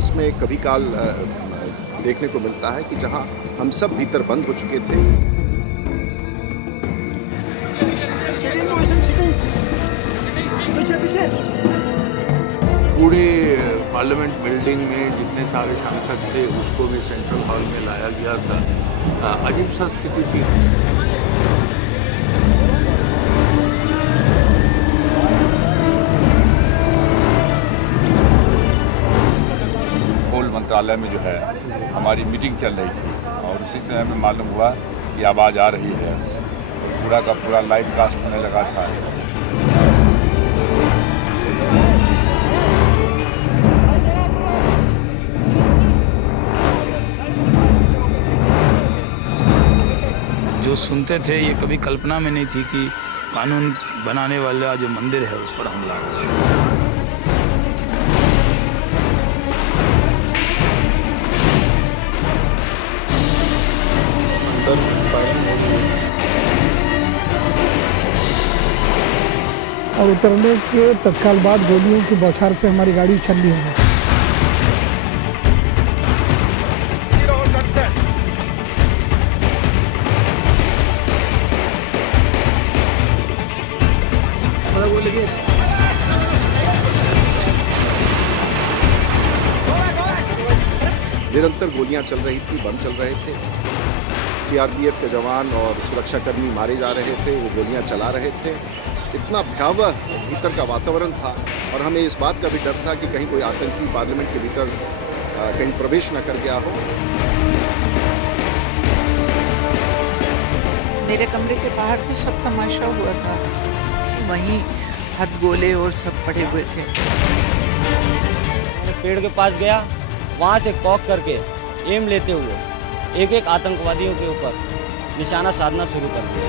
इतिहास में कभी काल देखने को मिलता है कि जहां हम सब भीतर बंद हो चुके थे। पूरे पार्लियामेंट बिल्डिंग में जितने सारे सांसद थे उसको भी सेंट्रल हॉल में लाया गया था। अजीब सा स्थिति थी। कोल मंत्रालय में जो है हमारी मीटिंग चल रही थी और उसी समय में मालूम हुआ कि आवाज़ आ रही है। पूरा का पूरा लाइव कास्ट होने लगा था। जो सुनते थे ये कभी कल्पना में नहीं थी कि कानून बनाने वाला जो मंदिर है उस पर हमला हो। और उतरने के तत्काल बाद गोलियों की बौछार से हमारी गाड़ी छलनी हो गई। निरंतर गोलियां चल रही थी, बम चल रहे थे। सीआरपीएफ के जवान और सुरक्षाकर्मी मारे जा रहे थे, वो गोलियां चला रहे थे। इतना भयावह भीतर का वातावरण था और हमें इस बात का भी डर था कि कहीं कोई आतंकी पार्लियामेंट के भीतर कहीं प्रवेश न कर गया हो। मेरे कमरे के बाहर तो सब तमाशा हुआ था, वहीं हथगोले और सब पड़े हुए थे। पेड़ के पास गया, वहाँ से कॉक करके एम लेते हुए एक एक आतंकवादियों के ऊपर निशाना साधना शुरू कर दिया।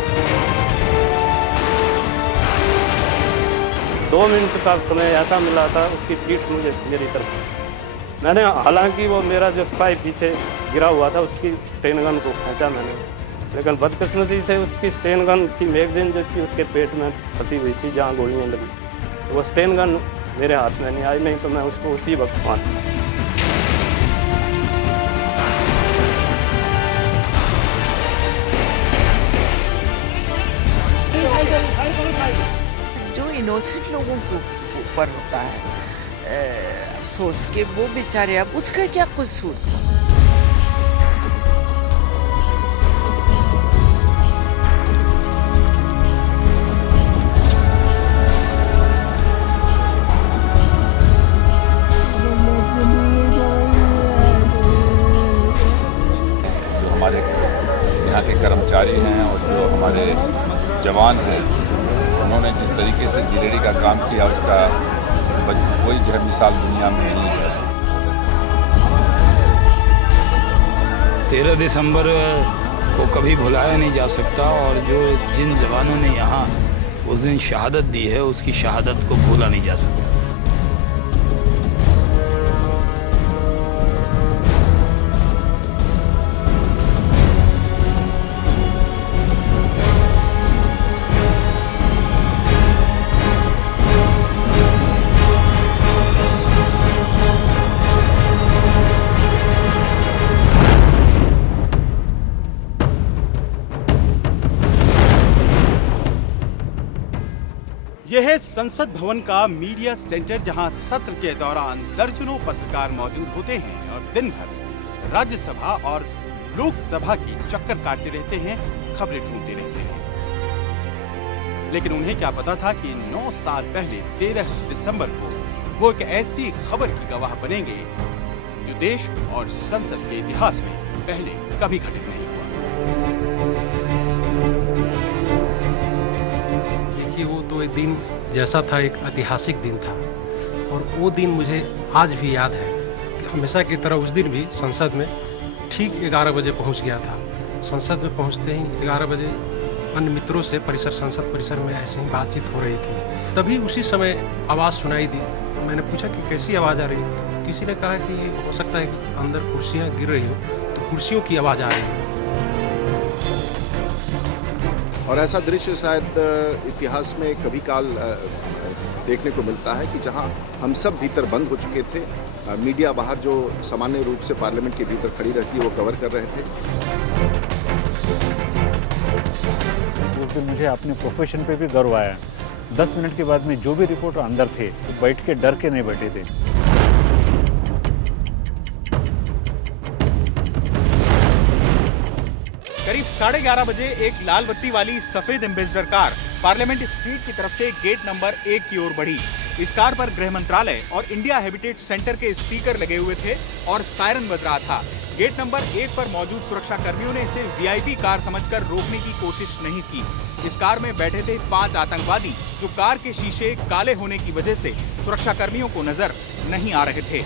2 मिनट का समय ऐसा मिला था, उसकी पीठ मुझे मेरी तरफ। मैंने हालांकि वो मेरा जो सिपाही पीछे गिरा हुआ था उसकी स्टेन गन को खींचा मैंने, लेकिन बदकिस्मती से उसकी स्टेन गन की मैगजीन जो थी उसके पेट में फंसी हुई थी जहाँ गोलियाँ लगी। तो वो स्टेन गन मेरे हाथ में नहीं आई, नहीं तो मैं उसको उसी वक्त मारता। जो इनोसेंट लोगों के ऊपर होता है अफसोस के, वो बेचारे, अब उसका क्या कसूर था। जो हमारे यहाँ के कर्मचारी हैं और जो हमारे जवान हैं, उन्होंने जिस तरीके से गिलेरी का काम किया उसका कोई जो है मिसाल दुनिया में नहीं है। 13 दिसंबर को कभी भुलाया नहीं जा सकता और जो जिन जवानों ने यहाँ उस दिन शहादत दी है उसकी शहादत को भूला नहीं जा सकता। यह है संसद भवन का मीडिया सेंटर, जहां सत्र के दौरान दर्जनों पत्रकार मौजूद होते हैं और दिन भर राज्यसभा और लोकसभा की चक्कर काटते रहते हैं, खबरें ढूंढते रहते हैं। लेकिन उन्हें क्या पता था कि 9 साल पहले 13 दिसंबर को वो एक ऐसी खबर की गवाह बनेंगे जो देश और संसद के इतिहास में पहले कभी घटित नहीं हुआ। वो तो एक दिन जैसा था, एक ऐतिहासिक दिन था और वो दिन मुझे आज भी याद है कि हमेशा की तरह उस दिन भी संसद में ठीक 11 बजे पहुंच गया था। संसद में पहुंचते ही 11 बजे अन्य मित्रों से संसद परिसर में ऐसे ही बातचीत हो रही थी। तभी उसी समय आवाज़ सुनाई दी। मैंने पूछा कि कैसी आवाज़ आ रही है, तो किसी ने कहा कि हो सकता है कि अंदर कुर्सियाँ गिर रही हो, तो कुर्सियों की आवाज़ आ रही है। और ऐसा दृश्य शायद इतिहास में कभी काल देखने को मिलता है कि जहां हम सब भीतर बंद हो चुके थे, मीडिया बाहर जो सामान्य रूप से पार्लियामेंट के भीतर खड़ी रहती है वो कवर कर रहे थे। तो मुझे अपने प्रोफेशन पे भी गर्व आया। 10 मिनट के बाद में जो भी रिपोर्टर अंदर थे तो बैठ के डर के नहीं बैठे थे। करीब 11:30 बजे एक लाल बत्ती वाली सफेद एम्बेसडर कार पार्लियामेंट स्ट्रीट की तरफ से गेट नंबर 1 की ओर बढ़ी। इस कार पर गृह मंत्रालय और इंडिया हैबिटेट सेंटर के स्टिकर लगे हुए थे और सायरन बज रहा था। गेट नंबर 1 पर मौजूद सुरक्षा कर्मियों ने इसे वीआईपी कार समझकर रोकने की कोशिश नहीं की। इस कार में बैठे थे 5 आतंकवादी जो कार के शीशे काले होने की वजह से सुरक्षा कर्मियों को नजर नहीं आ रहे थे।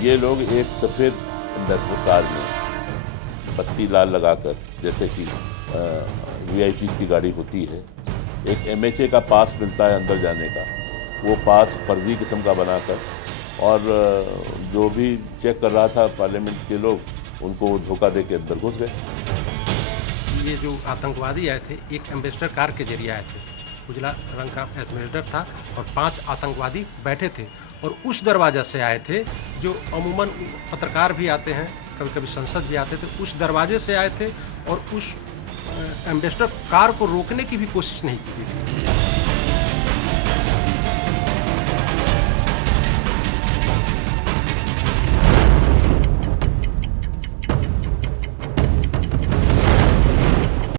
ये लोग एक सफेद एम्बेसडर कार में बत्ती लाल लगाकर, जैसे कि वीआईपी की गाड़ी होती है, एक एमएचए का पास मिलता है अंदर जाने का, वो पास फर्जी किस्म का बनाकर, और जो भी चेक कर रहा था पार्लियामेंट के लोग, उनको धोखा दे के अंदर घुस गए। ये जो आतंकवादी आए थे एक एम्बेसडर कार के जरिए आए थे, उजला रंग का एम्बेसडर था और 5 आतंकवादी बैठे थे और उस दरवाजा से आए थे जो अमूमन पत्रकार भी आते हैं, कभी कभी संसद भी आते थे, उस दरवाजे से आए थे और उस एम्बेसडर कार को रोकने की भी कोशिश नहीं की थी।